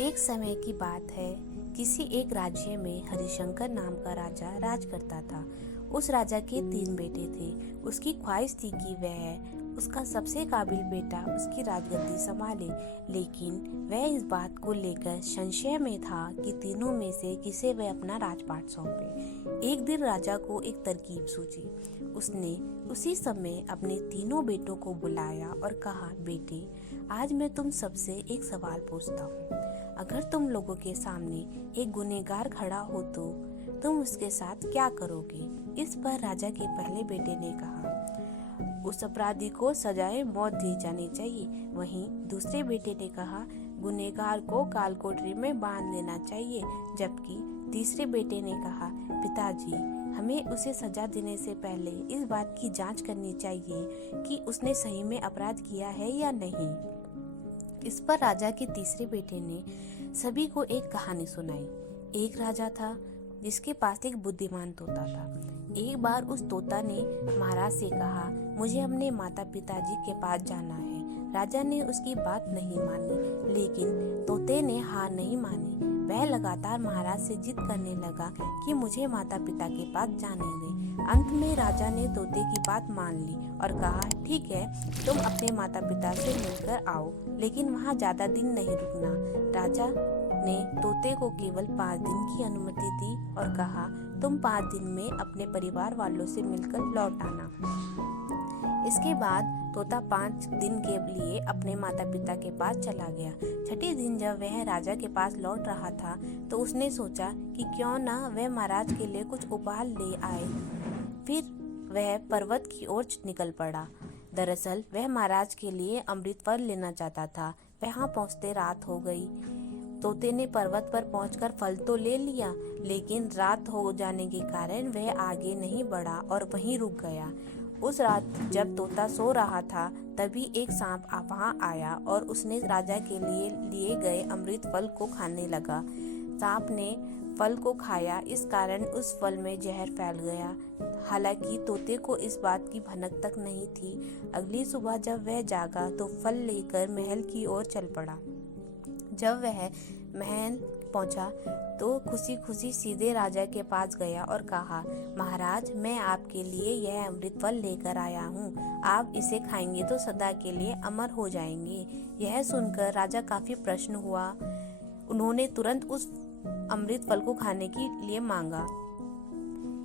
एक समय की बात है। किसी एक राज्य में हरिशंकर नाम का राजा राज करता था। उस राजा के 3 बेटे थे। उसकी ख्वाहिश थी कि वह उसका सबसे काबिल बेटा उसकी राजगद्दी संभाले, लेकिन वह इस बात को लेकर संशय में था कि तीनों में से किसे वह अपना राजपाट सौंपे। एक दिन राजा को एक तरकीब सूझी। उसने उसी समय अपने तीनों बेटों को बुलाया और कहा, बेटे, आज मैं तुम सबसे एक सवाल पूछता हूँ। अगर तुम लोगों के सामने एक गुनहगार खड़ा हो तो तुम उसके साथ क्या करोगे? इस पर राजा के पहले बेटे ने कहा, उस अपराधी को सजाए मौत दी जानी चाहिए। वहीं दूसरे बेटे ने कहा, गुनहगार को कालकोठरी में बांध लेना चाहिए। जबकि तीसरे बेटे ने कहा, पिताजी, हमें उसे सजा देने से पहले इस बात की जांच करनी चाहिए कि उसने सही में अपराध किया है या नहीं। इस पर राजा के तीसरे बेटे ने सभी को एक कहानी सुनाई। एक राजा था जिसके पास एक बुद्धिमान तोता था। एक बार उस तोता ने महाराज से कहा, मुझे अपने माता पिताजी के पास जाना है। राजा ने उसकी बात नहीं मानी, लेकिन तोते ने हार नहीं मानी। वह लगातार महाराज से जिद करने लगा कि मुझे माता पिता के पास जाने दे। अंत में राजा ने तोते की बात मान ली और कहा, ठीक है, तुम अपने माता पिता से मिलकर आओ, लेकिन वहाँ ज्यादा दिन नहीं रुकना। राजा ने तोते को केवल 5 दिन की अनुमति दी और कहा, तुम 5 दिन में अपने परिवार वालों से मिलकर लौट आना। इसके बाद तोता 5 दिन के लिए अपने माता पिता के पास चला गया। छठे दिन जब वह राजा के पास लौट रहा था तो उसने सोचा कि क्यों ना वह महाराज के लिए कुछ उपहार ले आए। फिर वह पर्वत की ओर निकल पड़ा। दरअसल वह महाराज के लिए अमृत फल लेना चाहता था। वहां पहुंचते रात हो गई। तोते ने पर्वत पर पहुंचकर फल तो ले लिया, लेकिन रात हो जाने के कारण वह आगे नहीं बढ़ा और वहीं रुक गया। उस रात जब तोता सो रहा था तभी एक सांप वहां आया और उसने राजा के लिए गए अमृत फल को खाने लगा। सांप ने फल को खाया, इस कारण उस फल में जहर फैल गया। हालांकि तोते को इस बात की भनक तक नहीं थी। अगली सुबह जब वह जागा तो फल लेकर महल की ओर चल पड़ा। जब वह महल पहुंचा तो खुशी खुशी सीधे राजा के पास गया और कहा, महाराज, मैं आपके लिए यह अमृत फल लेकर आया हूँ। आप इसे खाएंगे तो सदा के लिए अमर हो जाएंगे। यह सुनकर राजा काफी प्रसन्न हुआ। उन्होंने तुरंत उस अमृत फल को खाने के लिए मांगा।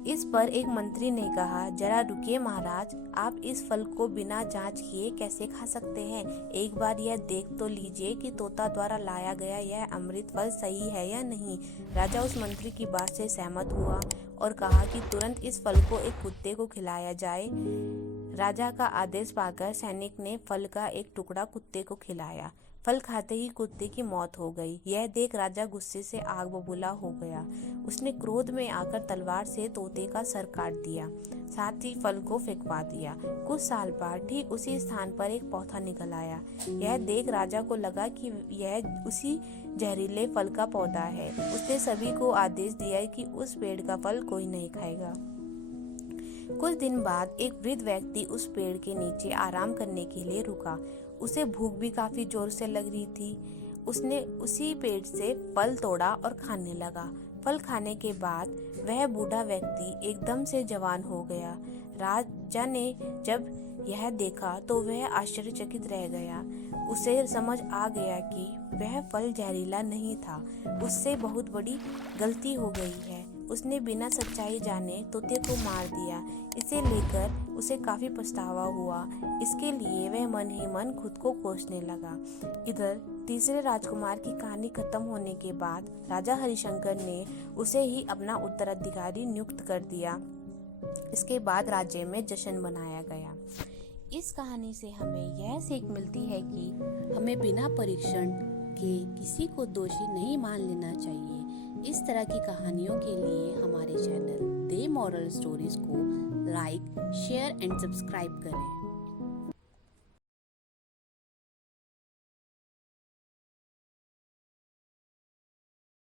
इस पर एक मंत्री ने कहा, जरा रुकिए महाराज, आप इस फल को बिना जांच किए कैसे खा सकते हैं? एक बार यह देख तो लीजिए कि तोता द्वारा लाया गया यह अमृत फल सही है या नहीं। राजा उस मंत्री की बात से सहमत हुआ और कहा कि तुरंत इस फल को एक कुत्ते को खिलाया जाए। राजा का आदेश पाकर सैनिक ने फल का एक टुकड़ा कुत्ते को खिलाया। फल खाते ही कुत्ते की मौत हो गई। यह देख राजा गुस्से से आग बबूला हो गया। उसने क्रोध में आकर तलवार से तोते का सर काट दिया, साथ ही फल को फेंकवा दिया। कुछ साल बाद ठीक उसी स्थान पर एक पौधा निकल आया। यह देख राजा को लगा कि यह उसी जहरीले फल का पौधा है। उसने सभी को आदेश दिया कि उस पेड़ का फल कोई नहीं खाएगा। कुछ दिन बाद एक वृद्ध व्यक्ति उस पेड़ के नीचे आराम करने के लिए रुका। उसे भूख भी काफी जोर से लग रही थी। उसने उसी पेड़ से फल तोड़ा और खाने लगा। फल खाने के बाद वह बूढ़ा व्यक्ति एकदम से जवान हो गया। राजा ने जब यह देखा तो वह आश्चर्यचकित रह गया। उसे समझ आ गया कि वह फल जहरीला नहीं था। उससे बहुत बड़ी गलती हो गई है। उसने बिना सच्चाई जाने तोते को मार दिया। इसे लेकर उसे काफी पछतावा हुआ। इसके लिए वह मन ही मन खुद को कोसने लगा। इधर तीसरे राजकुमार की कहानी खत्म होने के बाद राजा हरिशंकर ने उसे ही अपना उत्तराधिकारी नियुक्त कर दिया। इसके बाद राज्य में जश्न मनाया गया। इस कहानी से हमें यह सीख मिलती है कि हमें बिना परीक्षण के किसी को दोषी नहीं मान लेना चाहिए। इस तरह की कहानियों के लिए हमारे चैनल द मॉरल स्टोरीज को लाइक, शेयर एंड सब्सक्राइब करें।